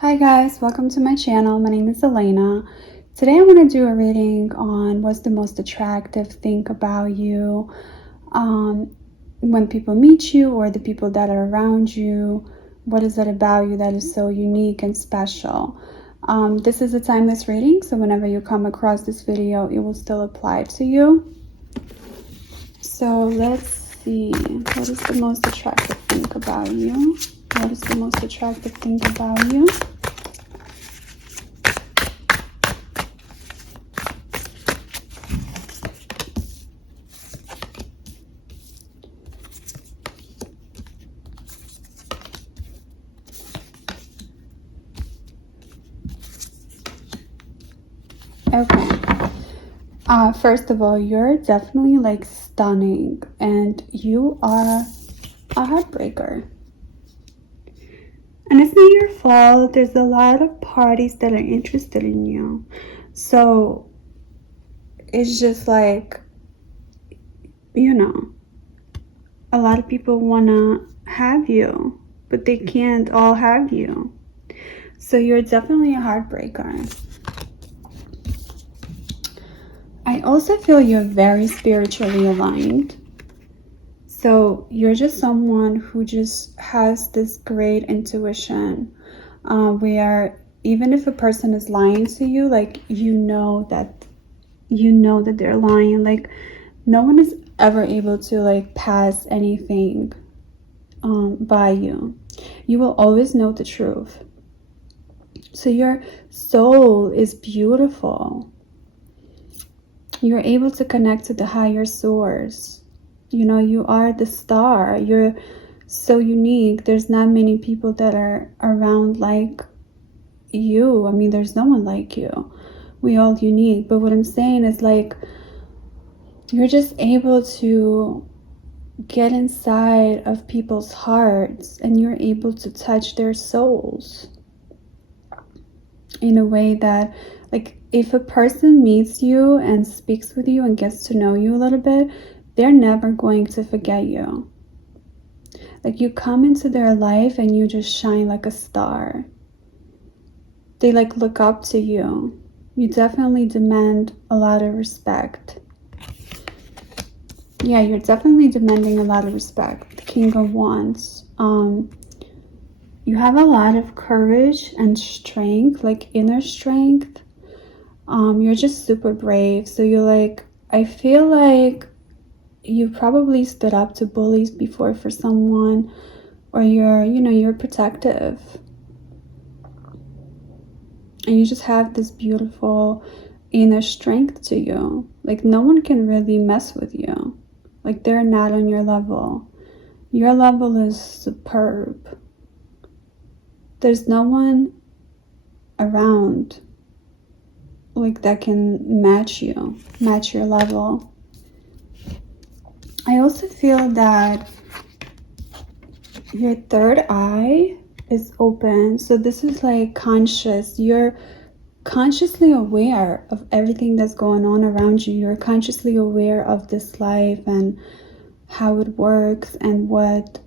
Hi guys, welcome to my channel. My name is Elena. Today I want to do a reading on what's the most attractive thing about you when people meet you or the people that are around you. What is it about you that is so unique and special? This is a timeless reading, so whenever you come across this video, it will still apply to you. So let's see, what is the most attractive thing about you? What is the most attractive thing about you? Okay. First of all, you're definitely like stunning and you are a heartbreaker. And it's not your fault. There's a lot of parties that are interested in you. So it's just like, you know, a lot of people want to have you, but they can't all have you. So you're definitely a heartbreaker. I also feel you're very spiritually aligned. So you're just someone who just has this great intuition where even if a person is lying to you, like you know that they're lying. Like no one is ever able to like pass anything by you. You will always know the truth. So your soul is beautiful. You're able to connect to the higher source. You know, you are the star. You're so unique. There's not many people that are around like you. I mean, there's no one like you. We all unique. But what I'm saying is like, you're just able to get inside of people's hearts and you're able to touch their souls in a way that, like, if a person meets you and speaks with you and gets to know you a little bit, they're never going to forget you. Like, you come into their life and you just shine like a star. They like look up to you. You definitely demand a lot of respect. Yeah, you're definitely demanding a lot of respect. The King of Wands. You have a lot of courage and strength, like inner strength. You're just super brave. So you're like, I feel like you probably stood up to bullies before for someone, or you're protective. And you just have this beautiful inner strength to you. Like no one can really mess with you. Like they're not on your level. Your level is superb. There's no one around like that can match your level. I also feel that your third eye is open. So this is like conscious. You're consciously aware of everything that's going on around you. You're consciously aware of this life and how it works and what,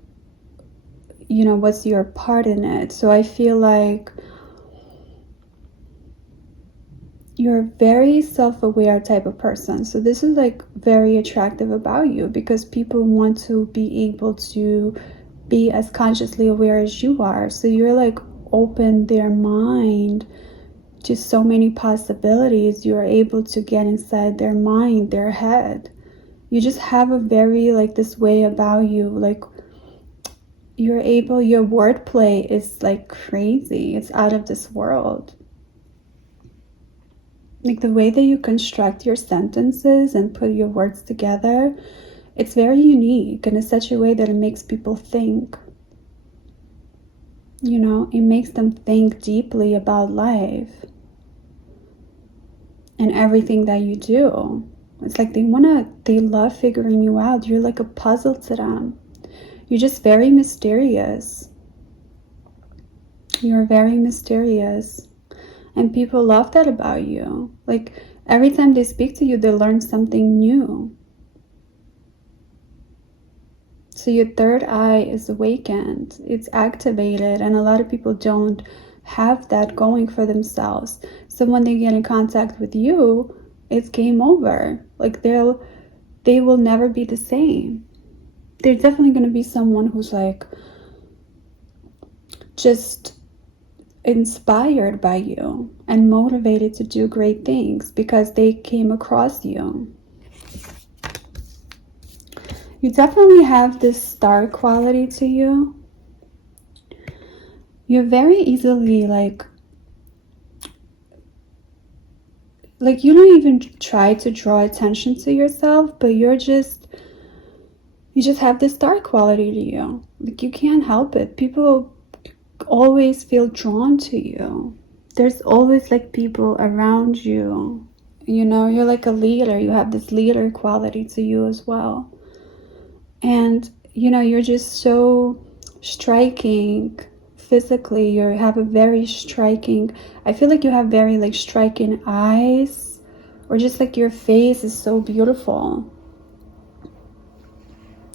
what's your part in it. So I feel like you're a very self-aware type of person. So this is like very attractive about you because people want to be able to be as consciously aware as you are. So you're like open their mind to so many possibilities. You're able to get inside their mind, their head. You just have a very like this way about you. Like your wordplay is like crazy. It's out of this world. Like the way that you construct your sentences and put your words together, it's very unique in such a way that it makes people think. It makes them think deeply about life and everything that you do. It's like they love figuring you out. You're like a puzzle to them. You're just very mysterious. You're very mysterious. And people love that about you. Like every time they speak to you, they learn something new. So your third eye is awakened. It's activated. And a lot of people don't have that going for themselves. So when they get in contact with you, it's game over. Like they will never be the same. There's definitely going to be someone who's like just inspired by you and motivated to do great things because they came across you. You definitely have this star quality to you. You're very easily like you don't even try to draw attention to yourself, but you just have this star quality to you. Like you can't help it. People always feel drawn to you. There's always like people around you. You know, you're like a leader. You have this leader quality to you as well. And, you know, you're just so striking physically. You have a very striking, I feel like you have very like striking eyes, or just like your face is so beautiful.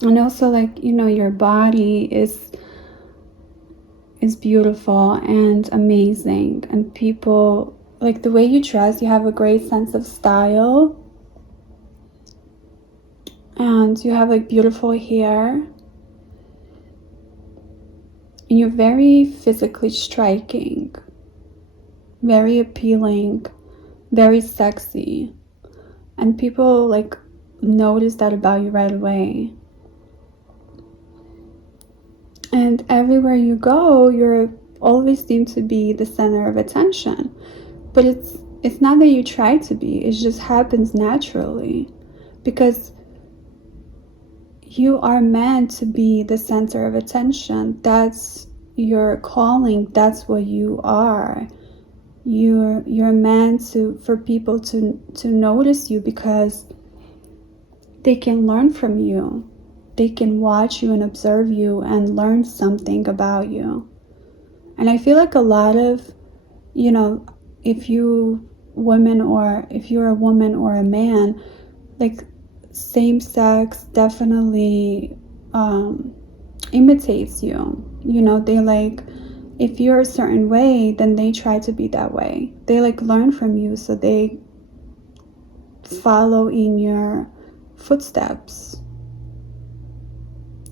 And also like, you know, your body is beautiful and amazing. And people, like the way you dress, you have a great sense of style. And you have like beautiful hair. And you're very physically striking, very appealing, very sexy. And people like notice that about you right away. And everywhere you go, you always seem to be the center of attention. But it's not that you try to be, it just happens naturally. Because you are meant to be the center of attention. That's your calling. That's what you are. You're meant for people to notice you because they can learn from you. They can watch you and observe you and learn something about you. And I feel like a lot of, you know, if you're a woman or a man, like same sex definitely imitates you. You know, they like, if you're a certain way, then they try to be that way. They like learn from you, so they follow in your footsteps.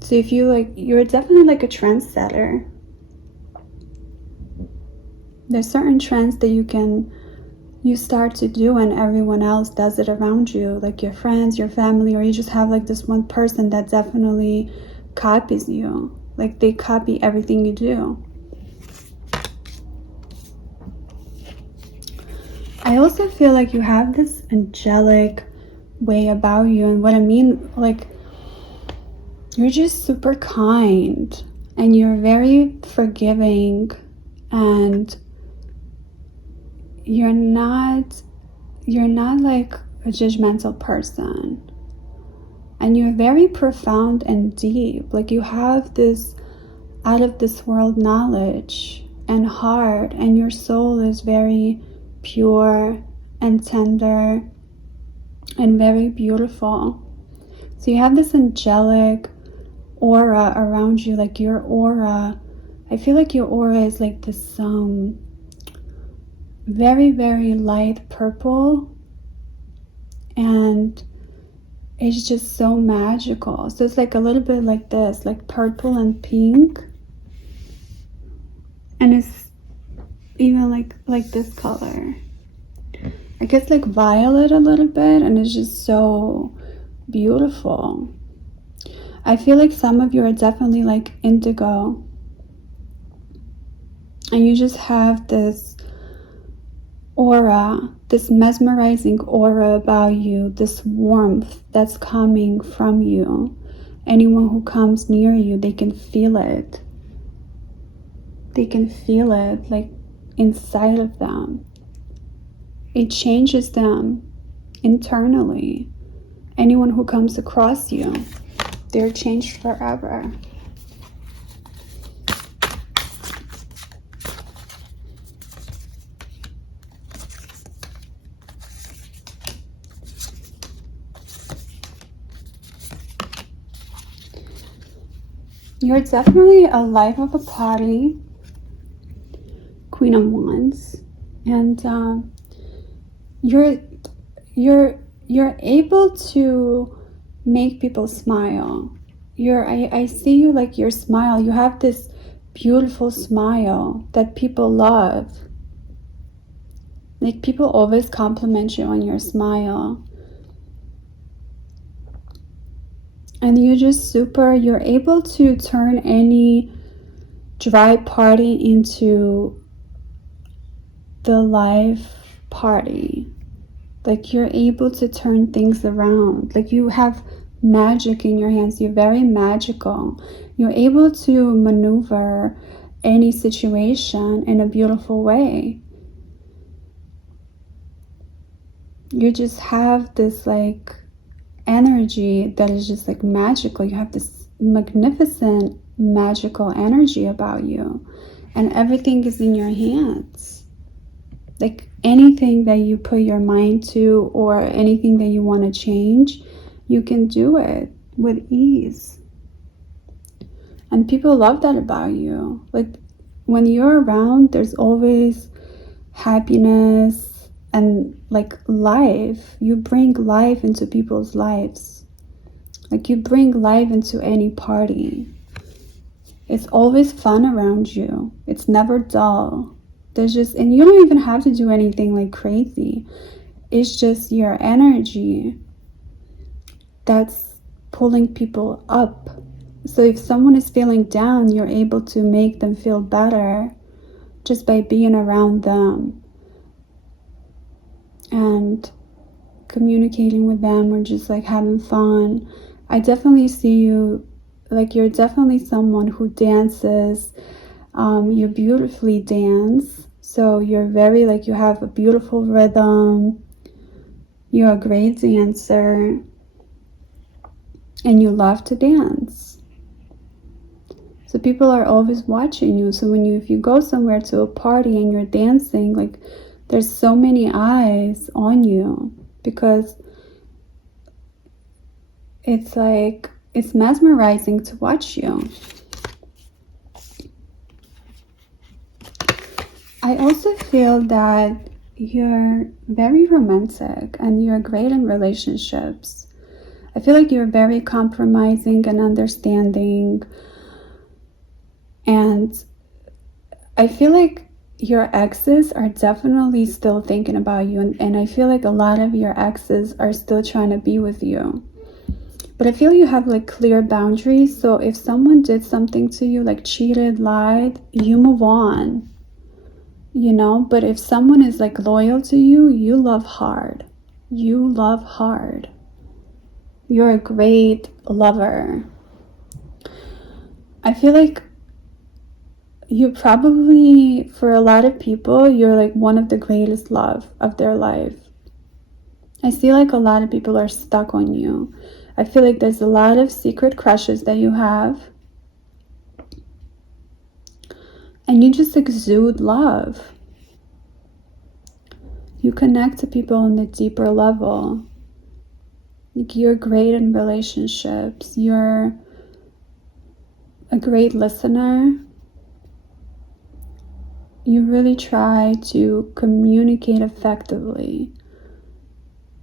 So if you're definitely like a trendsetter. There's certain trends that you start to do and everyone else does it around you, like your friends, your family, or you just have like this one person that definitely copies you. Like they copy everything you do. I also feel like you have this angelic way about you, and what I mean, like, you're just super kind and you're very forgiving, and you're not like a judgmental person, and you're very profound and deep. Like you have this out of this world knowledge and heart, and your soul is very pure and tender and very beautiful. So you have this angelic aura around you. Like your aura, I feel like your aura is like this very, very light purple, and it's just so magical. So it's like a little bit like this, like purple and pink, and it's even like this color, I guess like violet a little bit, and it's just so beautiful. I feel like some of you are definitely like indigo, and you just have this aura, this mesmerizing aura about you, this warmth that's coming from you. Anyone who comes near you, they can feel it. They can feel it like inside of them. It changes them internally. Anyone who comes across you, they're changed forever. You're definitely a life of a party, Queen of Wands. And you're able to make people smile. I see you like your smile. You have this beautiful smile that people love. Like people always compliment you on your smile. And you're able to turn any dry party into the live party. Like you're able to turn things around. Like you have magic in your hands. You're very magical. You're able to maneuver any situation in a beautiful way. You just have this like energy that is just like magical. You have this magnificent magical energy about you, and everything is in your hands. Like anything that you put your mind to or anything that you want to change, you can do it with ease. And people love that about you. Like when you're around, there's always happiness and like life. You bring life into people's lives. Like you bring life into any party. It's always fun around you. It's never dull. And you don't even have to do anything like crazy. It's just your energy that's pulling people up. So if someone is feeling down, you're able to make them feel better just by being around them and communicating with them, or just like having fun. I definitely see you, like you're definitely someone who dances. You beautifully dance. So you're very like, you have a beautiful rhythm. You're a great dancer. And you love to dance. So people are always watching you. So if you go somewhere to a party and you're dancing, like there's so many eyes on you, because it's like, it's mesmerizing to watch you. I also feel that you're very romantic and you're great in relationships. I feel like you're very compromising and understanding. And I feel like your exes are definitely still thinking about you. And I feel like a lot of your exes are still trying to be with you. But I feel you have like clear boundaries. So if someone did something to you, like cheated, lied, you move on. You know, but if someone is like loyal to you, you love hard. You love hard. You're a great lover. I feel like you probably, for a lot of people, you're like one of the greatest love of their life. I see like a lot of people are stuck on you. I feel like there's a lot of secret crushes that you have. And you just exude love. You connect to people on a deeper level. Like you're great in relationships. You're a great listener. You really try to communicate effectively.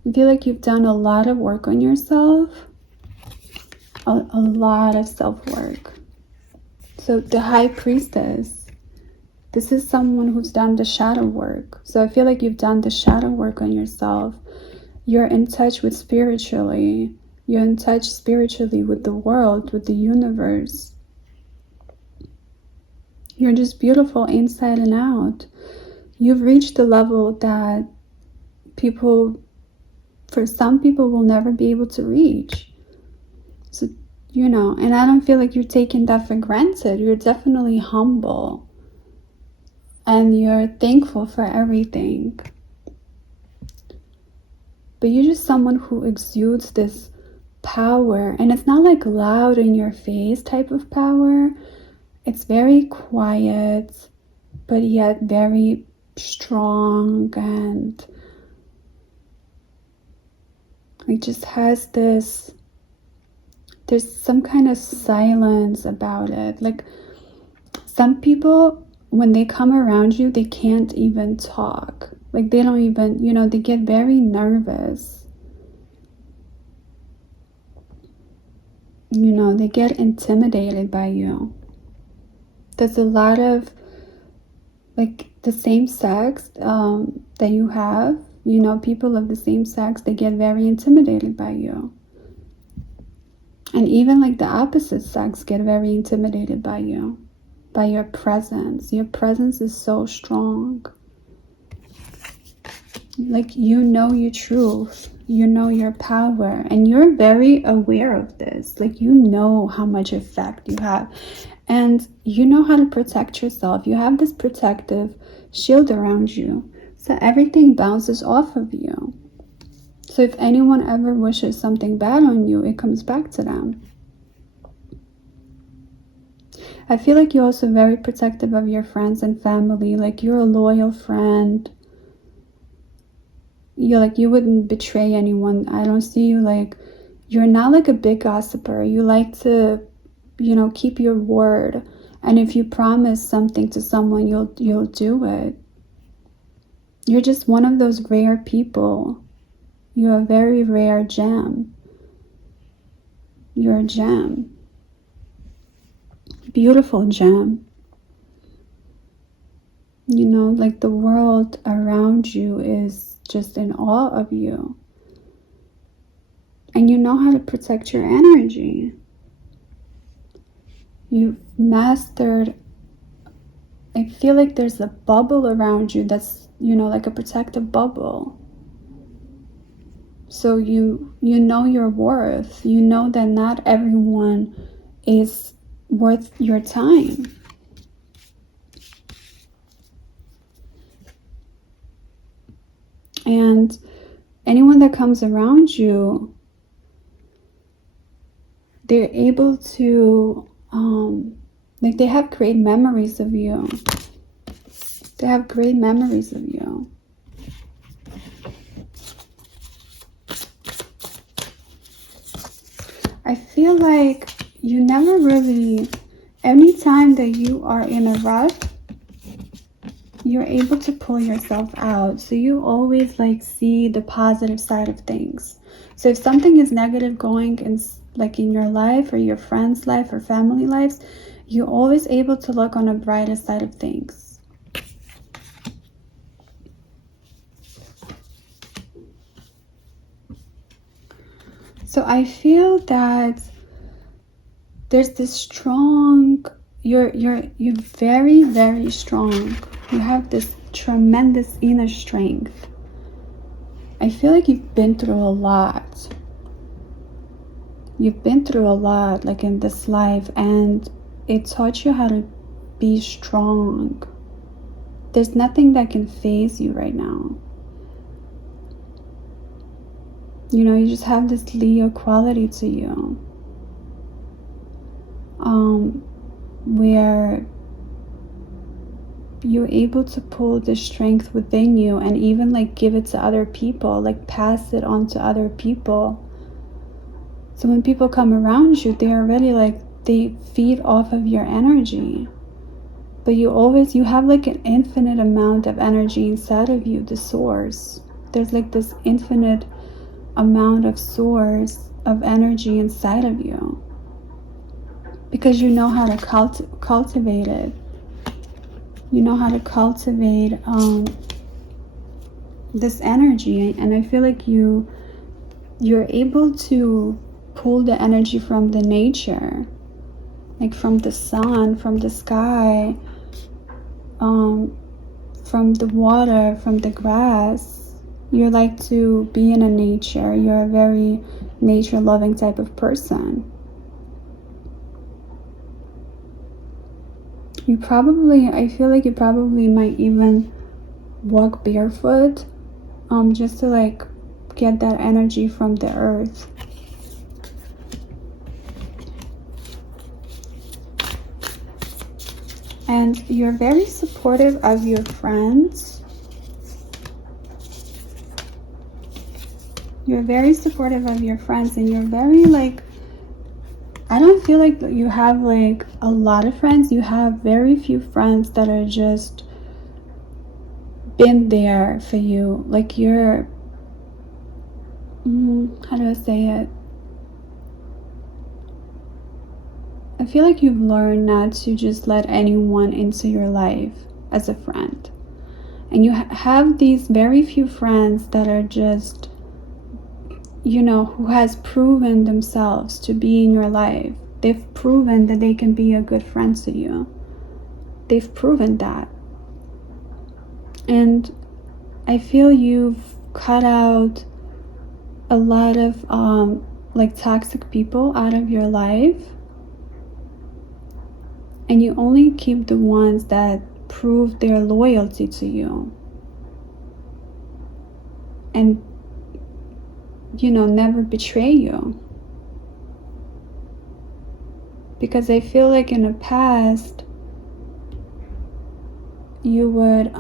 I feel like you've done a lot of work on yourself. A lot of self-work. So the High Priestess, this is someone who's done the shadow work. So I feel like you've done the shadow work on yourself. You're in touch with spiritually. You're in touch spiritually with the world, with the universe. You're just beautiful inside and out. You've reached a level that for some people will never be able to reach. So, you know, and I don't feel like you're taking that for granted. You're definitely humble. And you're thankful for everything. But you're just someone who exudes this power. And it's not like loud in your face type of power. It's very quiet, but yet very strong, and it just has this, there's some kind of silence about it. Like some people when they come around you, they can't even talk. Like they don't even, you know, they get very nervous. You know, they get intimidated by you. There's a lot of, like, the same sex that you have, you know, people of the same sex, they get very intimidated by you. And even like the opposite sex get very intimidated by you, by your presence. Your presence is so strong. Like, you know your truth, you know your power, and you're very aware of this. Like, you know how much effect you have, and you know how to protect yourself. You have this protective shield around you, so everything bounces off of you. So if anyone ever wishes something bad on you, it comes back to them. I feel like you're also very protective of your friends and family. Like, you're a loyal friend. You're like, you wouldn't betray anyone. I don't see you like, you're not like a big gossiper. You like to, you know, keep your word. And if you promise something to someone, you'll do it. You're just one of those rare people. You're a very rare gem. You're a gem. Beautiful gem. You know, like the world around you is just in awe of you. And you know how to protect your energy. You've mastered, I feel like there's a bubble around you that's, you know, like a protective bubble. So you know your worth. You know that not everyone is worth your time. And anyone that comes around you, they're able to, like, they have great memories of you. They have great memories of you. I feel like you never really, anytime that you are in a rush, you're able to pull yourself out. So you always like see the positive side of things. So if something is negative going in, like in your life or your friend's life or family lives, you're always able to look on the brighter side of things. So I feel that there's this strong, you're very, very strong. You have this tremendous inner strength. I feel like you've been through a lot. You've been through a lot, like in this life, and it taught you how to be strong. There's nothing that can faze you right now. You know, you just have this Leo quality to you. Where you're able to pull the strength within you and even like give it to other people, like pass it on to other people. So when people come around you, they already like, they feed off of your energy. But you have like an infinite amount of energy inside of you, the source. There's like this infinite amount of source of energy inside of you. Because you know how to cultivate it. You know how to cultivate this energy. And I feel like you're able to pull the energy from the nature. Like from the sun, from the sky, from the water, from the grass. You like to be in a nature. You're a very nature-loving type of person. I feel like you probably might even walk barefoot, just to like get that energy from the earth. And you're very supportive of your friends. You're very supportive of your friends, and you're very like, I don't feel like you have like a lot of friends. You have very few friends that are just been there for you. Like you're, how do I say it? I feel like you've learned not to just let anyone into your life as a friend. And you have these very few friends that are just, you know, who has proven themselves to be in your life. They've proven that they can be a good friend to you. They've proven that. And I feel you've cut out a lot of like toxic people out of your life. And you only keep the ones that prove their loyalty to you. And, you know, never betray you. Because I feel like in the past, you would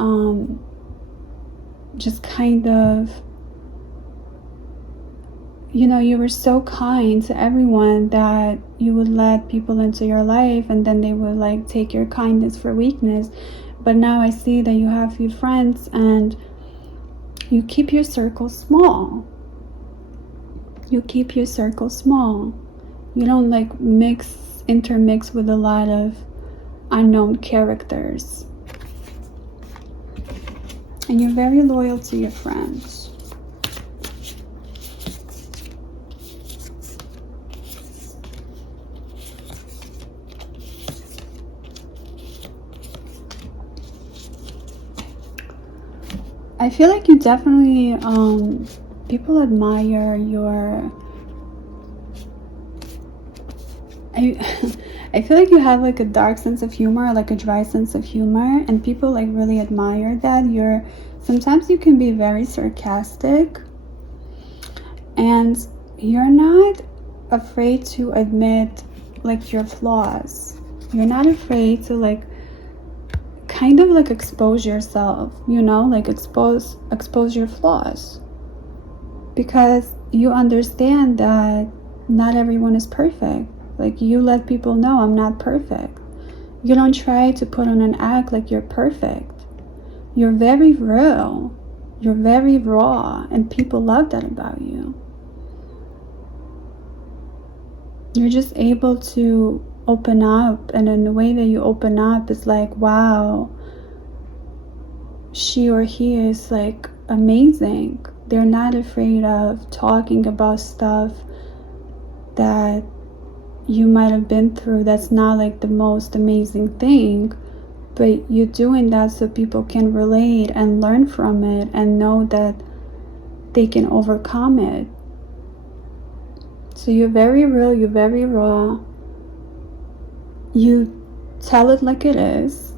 just kind of, you know, you were so kind to everyone that you would let people into your life and then they would like take your kindness for weakness. But now I see that you have few friends and you keep your circle small. You keep your circle small. You don't like intermix with a lot of unknown characters. And you're very loyal to your friends. I feel like you definitely, people admire your, I feel like you have like a dark sense of humor, like a dry sense of humor, and people like really admire that. Sometimes you can be very sarcastic, and you're not afraid to admit like your flaws. You're not afraid to like kind of like expose yourself, you know, like expose your flaws, because you understand that not everyone is perfect. Like you let people know, I'm not perfect. You don't try to put on an act like you're perfect. You're very real, you're very raw, and people love that about you. You're just able to open up, and in the way that you open up is like, wow, she or he is like amazing. They're not afraid of talking about stuff that you might have been through that's not like the most amazing thing, but you're doing that so people can relate and learn from it and know that they can overcome it. So you're very real, you're very raw. You tell it like it is.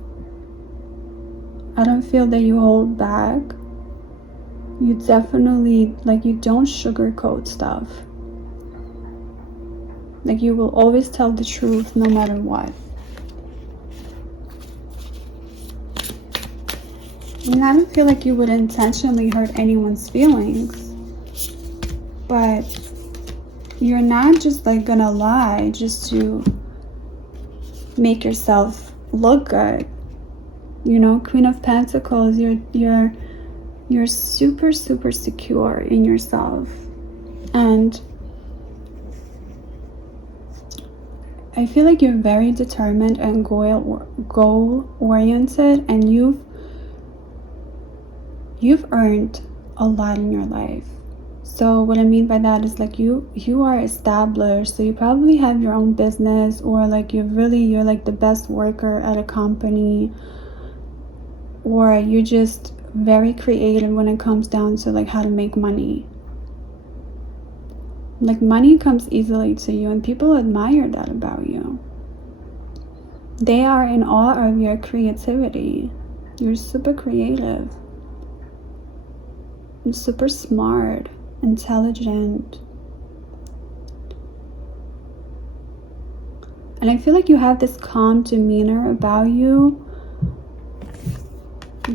I don't feel that you hold back. You definitely, like, you don't sugarcoat stuff. Like, you will always tell the truth no matter what. And I don't feel like you would intentionally hurt anyone's feelings. But you're not just like gonna lie just to make yourself look good. You know, Queen of Pentacles, you're super secure in yourself. And I feel like you're very determined and goal oriented, and you've earned a lot in your life. So what I mean by that is like you are established, so you probably have your own business, or like you're like the best worker at a company, or you're just very creative when it comes down to like how to make money. Like money comes easily to you, and people admire that about you. They are in awe of your creativity. You're super creative. You're super smart, intelligent. And I feel like you have this calm demeanor about you.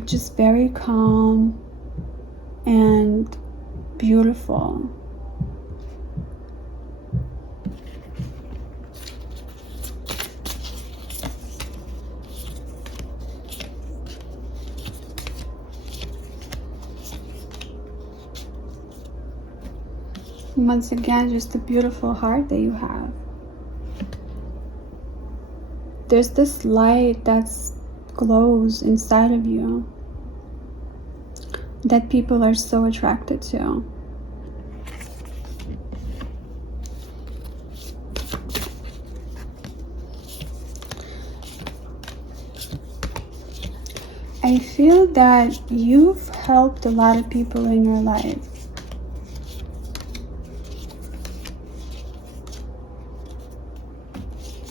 Just very calm and beautiful. Once again, just the beautiful heart that you have. There's this light that glows inside of you that people are so attracted to. I feel that you've helped a lot of people in your life.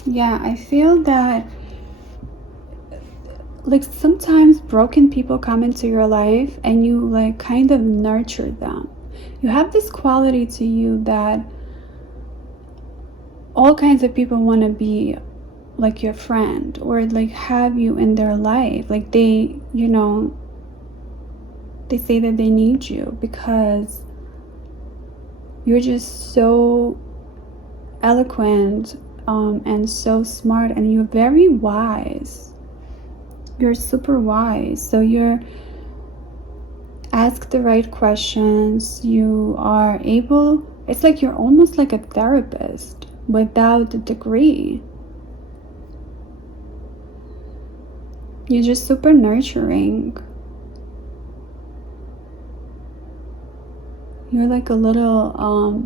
Yeah, I feel that, like, sometimes broken people come into your life and you like kind of nurture them. You have this quality to you that all kinds of people want to be like your friend or like have you in their life. Like they, you know, they say that they need you because you're just so eloquent and so smart, and you're very wise. You're super wise. So you're ask the right questions. You are able, it's like you're almost like a therapist without the degree. You're just super nurturing. You're like a little,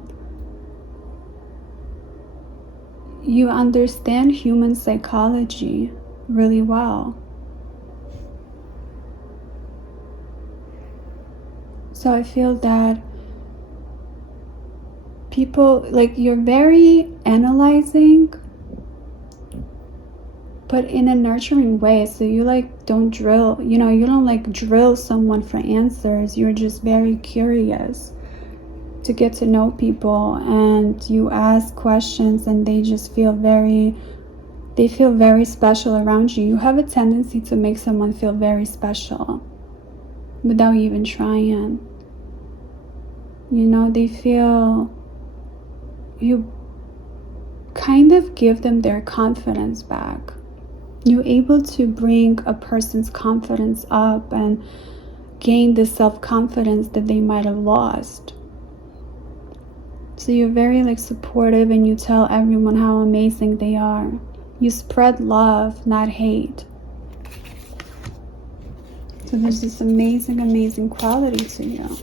you understand human psychology really well. So I feel that people, like, you're very analyzing, but in a nurturing way. So you like don't drill, you know, you don't like drill someone for answers. You're just very curious to get to know people, and you ask questions and they just feel very special around you. You have a tendency to make someone feel very special without even trying. You know, they feel, you kind of give them their confidence back. You're able to bring a person's confidence up and gain the self-confidence that they might have lost. So you're very like supportive, and you tell everyone how amazing they are. You spread love, not hate. So there's this amazing, amazing quality to you.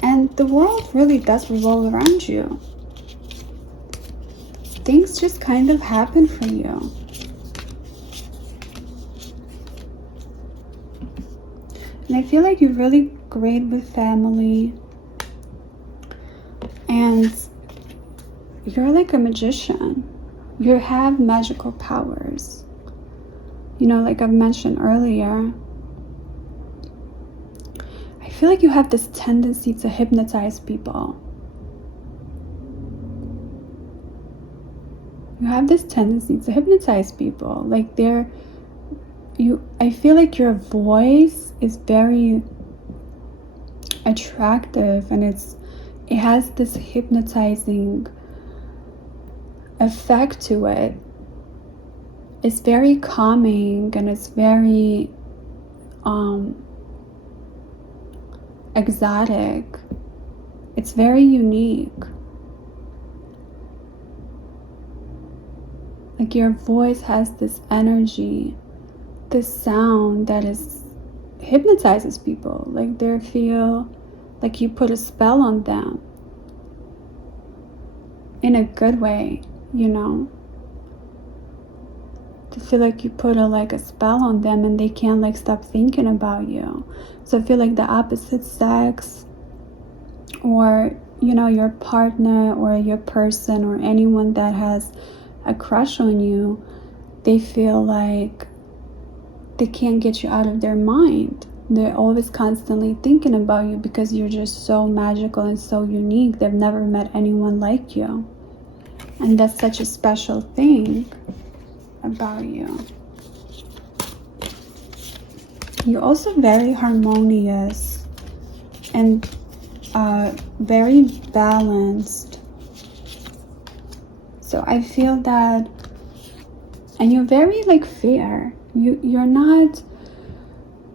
And the world really does revolve around you. Things just kind of happen for you. And I feel like you're really great with family. And you're like a magician. You have magical powers. You know, like I've mentioned earlier, I feel like you have this tendency to hypnotize people. You have this tendency to hypnotize people. Like I feel like your voice is very attractive, and it has this hypnotizing effect to it. It's very calming, and it's very exotic. It's very unique. Like your voice has this energy, this sound that hypnotizes people. Like they feel like you put a spell on them in a good way, you know. To feel like you put a spell on them, and they can't like stop thinking about you. So I feel like the opposite sex, or you know, your partner or your person or anyone that has a crush on you, they feel like they can't get you out of their mind. They're always constantly thinking about you because you're just so magical and so unique. They've never met anyone like you. And that's such a special thing about you. You're also very harmonious and very balanced. So I feel that, and you're very like fair. You're not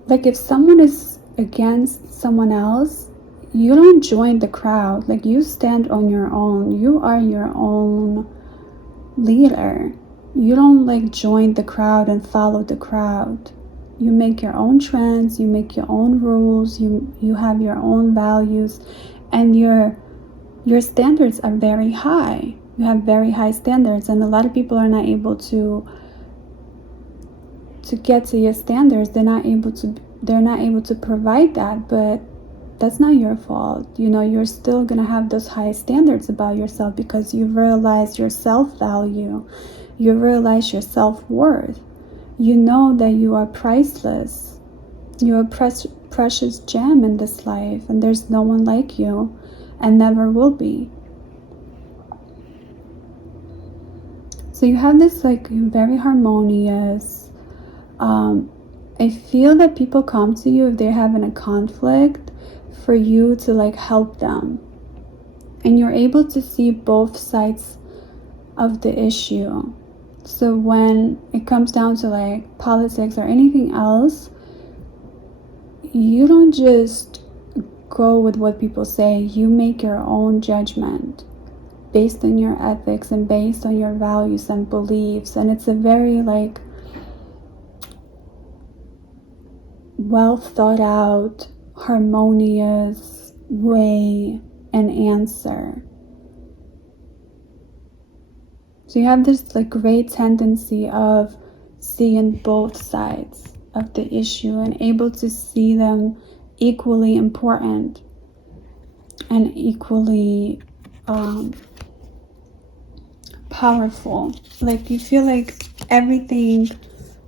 like, if someone is against someone else, you don't join the crowd. Like, you stand on your own. You are your own leader. You don't like join the crowd and follow the crowd. You make your own trends, you make your own rules, you have your own values, and your standards are very high. You have very high standards, and a lot of people are not able to get to your standards. They're not able to provide that, but that's not your fault. You know, you're still gonna have those high standards about yourself because you realize your self-value, you realize your self-worth. You know that you are priceless. You're a precious gem in this life, and there's no one like you and never will be. So you have this like very harmonious, I feel that people come to you if they're having a conflict for you to like help them, and you're able to see both sides of the issue. So when it comes down to like politics or anything else, you don't just go with what people say. You make your own judgment based on your ethics and based on your values and beliefs. And it's a very like well thought out, harmonious way and answer. So you have this like great tendency of seeing both sides of the issue and able to see them equally important and equally powerful. Like, you feel like everything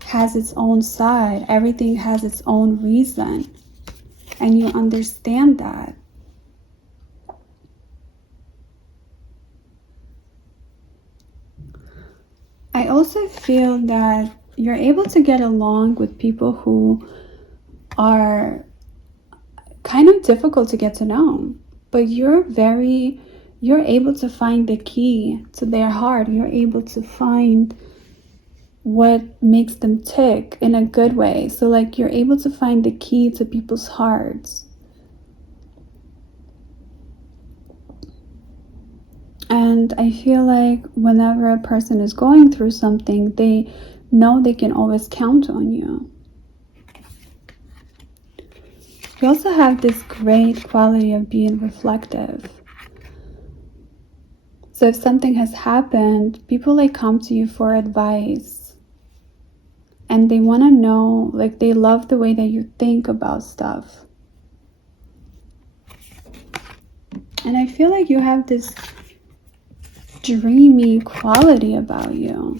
has its own side, everything has its own reason, and you understand that. I also feel that you're able to get along with people who are kind of difficult to get to know, but you're able to find the key to their heart. You're able to find what makes them tick in a good way. So like, you're able to find the key to people's hearts. And I feel like whenever a person is going through something, they know they can always count on you. You also have this great quality of being reflective. So if something has happened, people like come to you for advice. And they want to know, like, they love the way that you think about stuff. And I feel like you have this dreamy quality about you.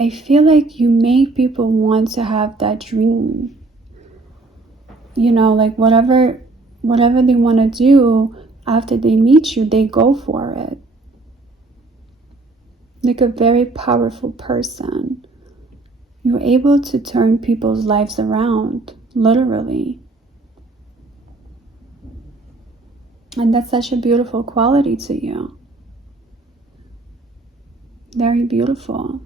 I feel like you make people want to have that dream. You know, like whatever they want to do after they meet you, they go for it. Like a very powerful person. You're able to turn people's lives around, literally. And that's such a beautiful quality to you. Very beautiful.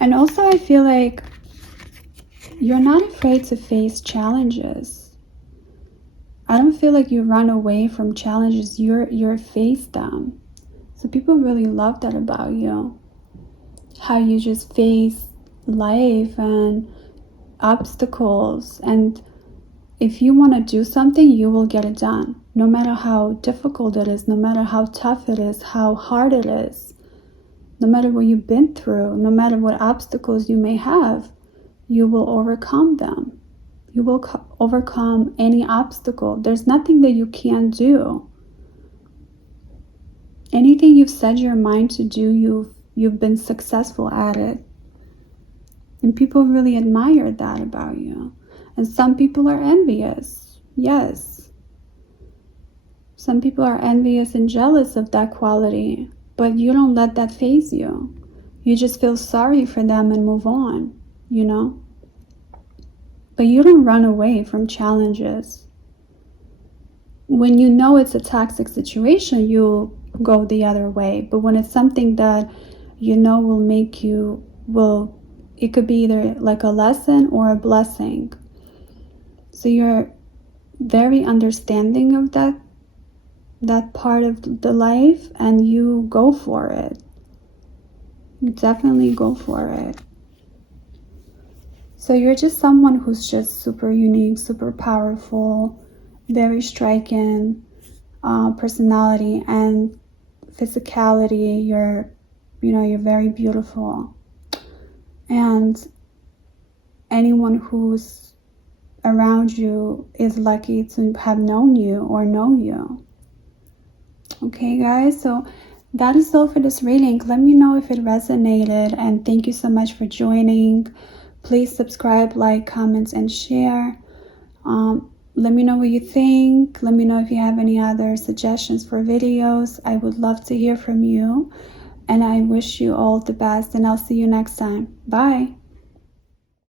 And also I feel like you're not afraid to face challenges. I don't feel like you run away from challenges. You're face them. So people really love that about you. How you just face life and obstacles, and if you want to do something, you will get it done. No matter how difficult it is, no matter how tough it is, how hard it is, no matter what you've been through, no matter what obstacles you may have, you will overcome them. You will overcome any obstacle. There's nothing that you can't do. Anything you've set your mind to do, you've been successful at it. And people really admire that about you. And some people are envious. Yes. Some people are envious and jealous of that quality. But you don't let that faze you. You just feel sorry for them and move on, you know? But you don't run away from challenges. When you know it's a toxic situation, you'll go the other way. But when it's something that you know will it could be either like a lesson or a blessing. So you're very understanding of that part of the life, and you go for it. You definitely go for it. So you're just someone who's just super unique, super powerful, very striking personality and physicality. You're very beautiful. And anyone who's around you is lucky to have known you or know you. Okay, guys, so that is all for this reading. Let me know if it resonated, and thank you so much for joining. Please subscribe, like, comment, and share. Let me know what you think. Let me know if you have any other suggestions for videos. I would love to hear from you, and I wish you all the best, and I'll see you next time. Bye.